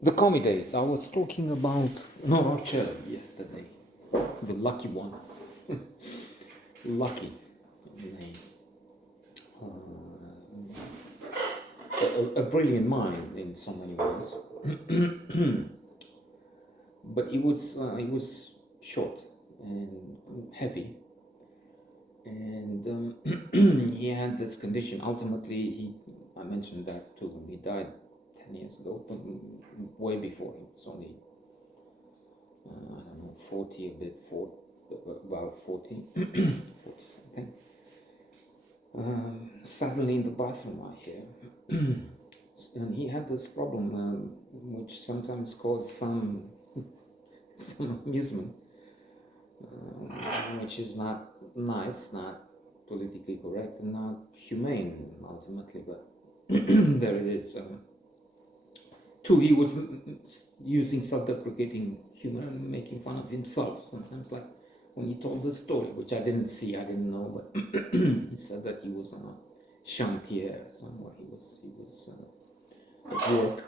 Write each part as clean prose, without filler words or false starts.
The Commie days. I was talking about Norocel yesterday. The lucky one. Lucky name. A brilliant mind in so many ways. But it was short and heavy. And he had this condition. Ultimately, I mentioned that too. He died 10 years ago, but way before. He was only, I don't know, 40 a bit, about 40, 40 something. Suddenly in the bathroom, I hear. And he had this problem, which sometimes caused some amusement, which is not nice, not politically correct, and not humane ultimately, but there it is. Two, he was using self-deprecating humor and making fun of himself sometimes, like when he told the story, which I didn't see, I didn't know, but he said that he was on a chantier somewhere. He was at work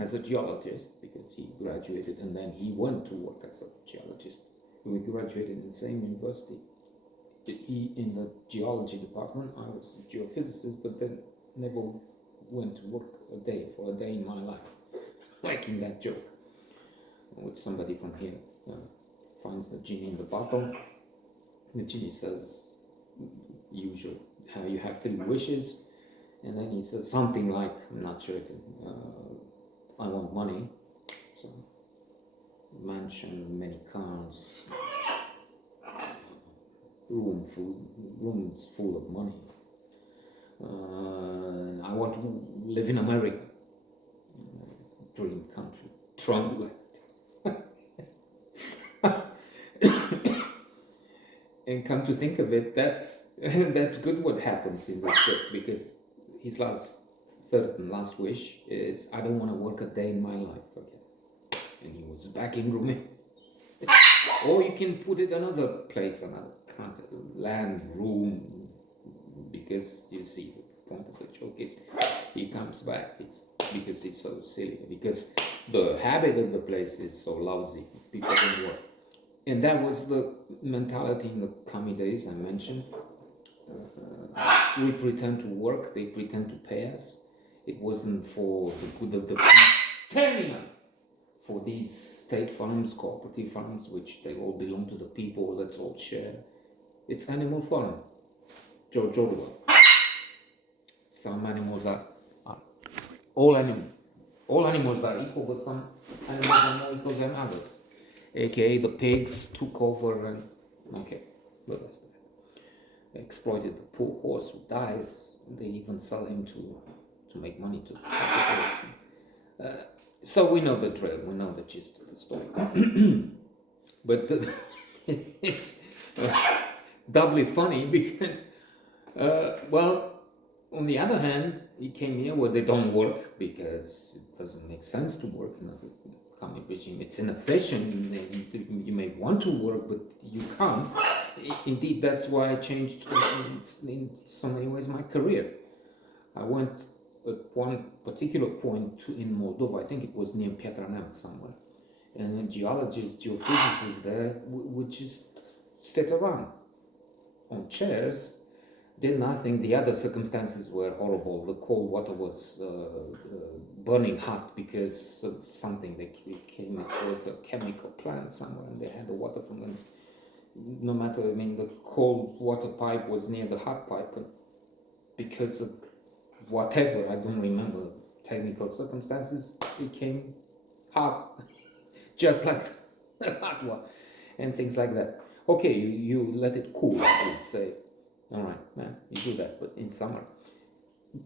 as a geologist because he graduated, and then he went to work as a geologist. We graduated in the same university. He in the geology department, I was a geophysicist, but then never went to work for a day in my life, like in that joke, with somebody from here finds the genie in the bottle. The genie says, usual, how you have 3 wishes, and then he says something like, I'm not sure if I want money, so mansion, many cars, rooms full of money. I want to live in America, dream country, Trump. And come to think of it, that's that's good what happens in this book, because his third and last wish is, I don't want to work a day in my life again. And he was back in Romania. Or you can put it another place, another country, land, room, because you see the point of the joke is he comes back. It's because it's so silly, because the habit of the place is so lousy. People don't work. And that was the mentality in the Commie days I mentioned. We pretend to work, they pretend to pay us. It wasn't for the good of the people. For these state farms, cooperative farms, which they all belong to the people, let's all share. It's animal farm. George Orwell. Some animals are all animals are equal, but some animals are more equal than others. AKA the pigs took over and but that's that. They exploited the poor horse who dies. They even sell him to make money to so we know the drill, we know the gist of the story. But it's doubly funny because, on the other hand, he came here where they don't work because it doesn't make sense to work in a Commie regime. It's inefficient. You may want to work, but you can't. Indeed, that's why I changed in so many ways my career. I went at one particular point in Moldova, I think it was near Piatra Neamț somewhere, and geologists, geophysicists there would just sit around on chairs, did nothing. The other circumstances were horrible. The cold water was burning hot because of something. They came across a chemical plant somewhere, and they had the water from them. No matter, the cold water pipe was near the hot pipe, but because of whatever, I don't remember, technical circumstances, it became hot, just like hot water, and things like that. Okay, you let it cool, I would say. All right, man, you do that, but in summer.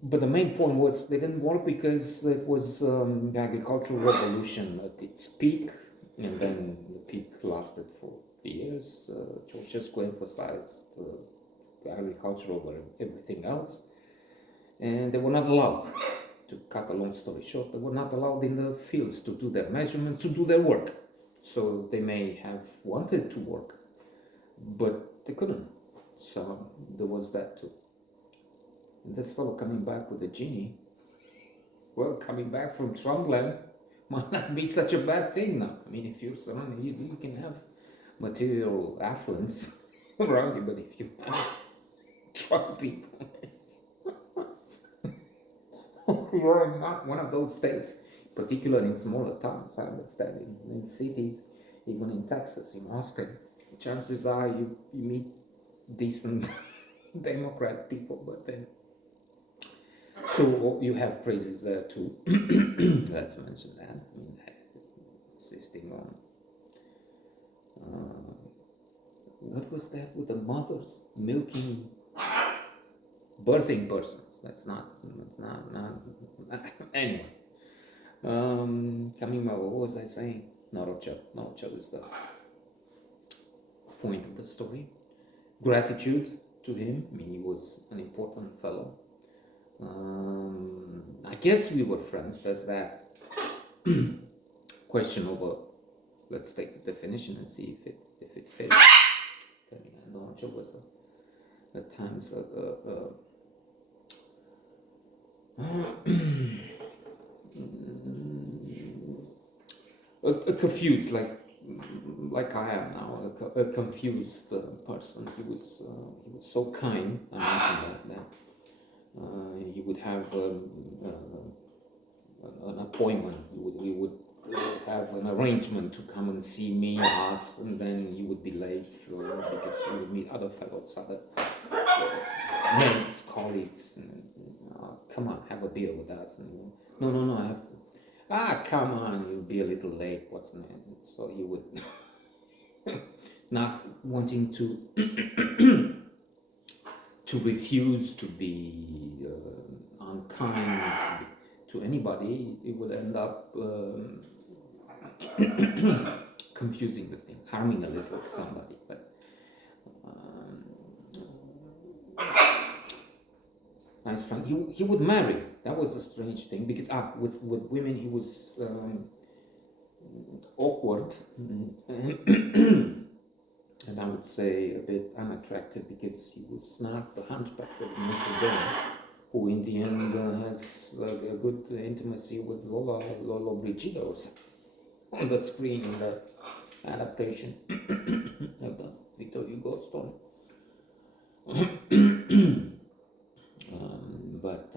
But the main point was they didn't work because it was the agricultural revolution at its peak, and then the peak lasted for years. Ceausescu emphasized agriculture over everything else, and they were not allowed, to cut a long story short, they were not allowed in the fields to do their measurements, to do their work. So they may have wanted to work, but they couldn't. So there was that too. And this fellow coming back with the genie, well, coming back from Trumpland, might not be such a bad thing now. I mean, if you're surrounded, you can have material affluence around you, but if you have drug people, if you are not one of those states, particularly in smaller towns, I understand, in cities, even in Texas, in Austin, chances are you meet decent Democrat people, but then so you have praises there too. Let's mention that. I mean, insisting on what was that with the mothers milking birthing persons? That's not anyway. Coming back, what was I saying? Norocel is the point of the story. Gratitude to him. I mean, he was an important fellow. I guess we were friends. There's that question over. Let's take the definition and see if it fits. Norocel was at times a confused, like I am now, a confused person. He was so kind. I mentioned that he would have an appointment. We would have an arrangement to come and see us, and then he would be late because he would meet other fellows, other mates, colleagues, and come on, have a beer with us. And no, I have to. Come on, you'll be a little late. What's the name? So he would not wanting to to refuse to be unkind to anybody. It would end up confusing the thing, harming a little somebody. But nice friend. He would marry. That was a strange thing because with women he was awkward and I would say a bit unattractive because he was not the hunchback of Notre Dame, who in the end has a good intimacy with Lolo Brigida on the screen in the adaptation of the Victor Hugo story. But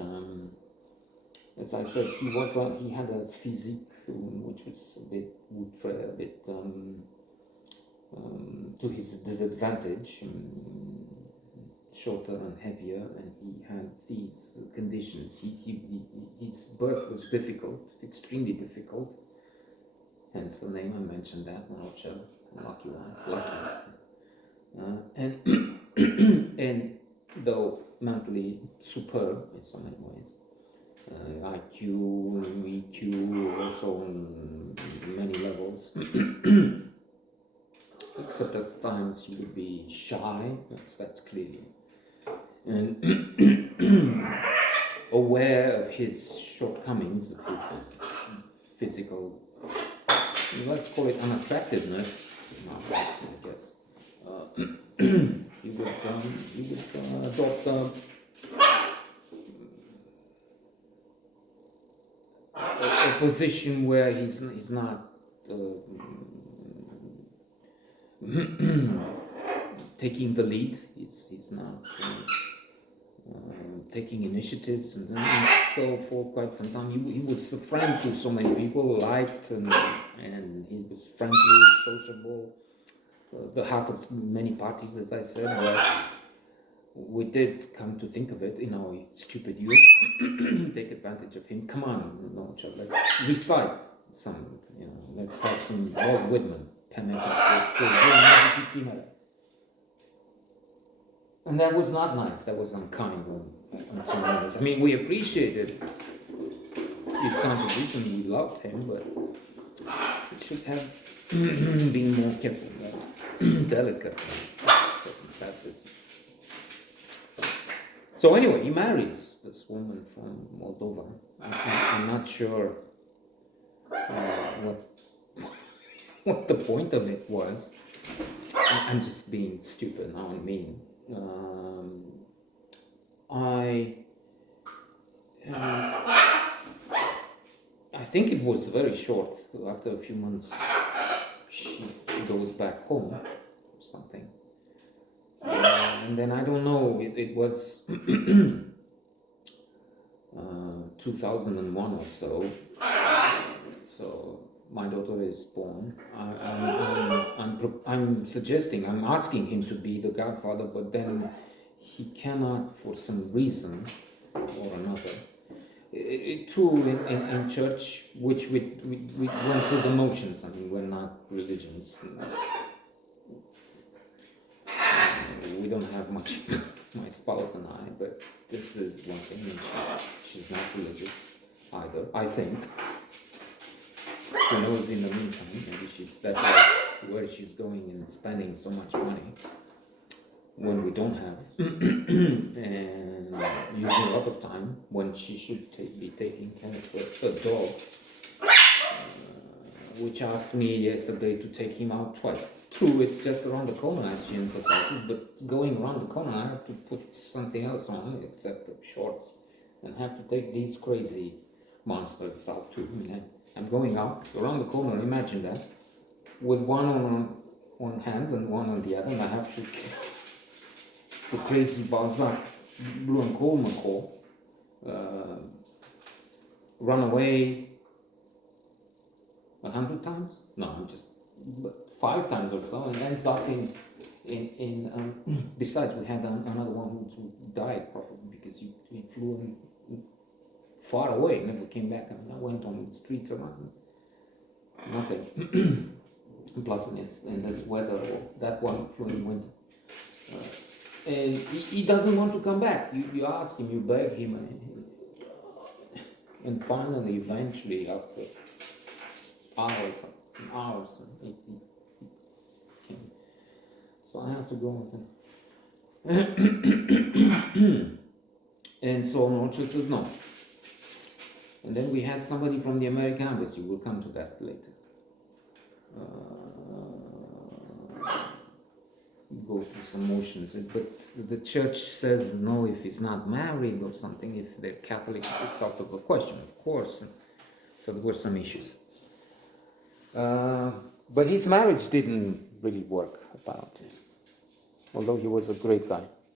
as I said, he had a physique which was a bit outre, a bit to his disadvantage, shorter and heavier, and he had these conditions. His birth was difficult, extremely difficult. Hence the name, I mentioned that, Norocel, lucky one, and though mentally superb in so many ways, IQ, EQ, also on many levels. Except at times he would be shy. That's clearly, and aware of his shortcomings, of his physical, let's call it unattractiveness, I guess. He would adopt a position where he's not taking the lead. He's not taking initiatives, and so for quite some time he was a friend to so many people, liked and he was friendly, sociable, the heart of many parties, as I said. But we did come to think of it in our stupid youth, take advantage of him. Come on, Norocel, let's recite some, let's have some Walt Whitman. And that was not nice, that was unkind on some levels. I mean, we appreciated his contribution, we loved him, but we should have been more careful, delicate circumstances. So anyway, he marries this woman from Moldova. I'm not sure what the point of it was. I'm just being stupid now and mean. I think it was very short. After a few months, she goes back home, or something. And then I don't know. It was 2001 or so. So my daughter is born. I'm suggesting, I'm asking him to be the godfather, but then he cannot for some reason or another. True, in church, which we went through the motions. I mean, we're not religions. We don't have much, my spouse and I, but this is one thing, and she's not religious either, I think. Who knows, in the meantime, maybe that's where she's going and spending so much money when we don't have, and using a lot of time when she should be taking care of a dog, which asked me yesterday to take him out twice. True, it's just around the corner, as she emphasizes, but going around the corner, I have to put something else on except the shorts, and have to take these crazy monsters out too. I mean, I'm going out around the corner. Imagine that, with one on one hand and one on the other, and I have to the crazy Balzac, Blue and Coal McCall, run away 100 times? No, I'm just 5 times or so, and ends up in besides, we had another one who died probably because he flew far away, never came back. I mean, I went on the streets around, nothing. Plus in this weather, that one flew in winter. And he doesn't want to come back. You ask him, you beg him, and finally, eventually, after hours and hours, he came. So I have to go with him. And so Norocel says no. And then we had somebody from the American Embassy. We'll come to that later. Go through some motions, but the church says no if he's not married or something. If they're Catholic, it's out of the question, of course. So there were some issues. But his marriage didn't really work, apparently, although he was a great guy.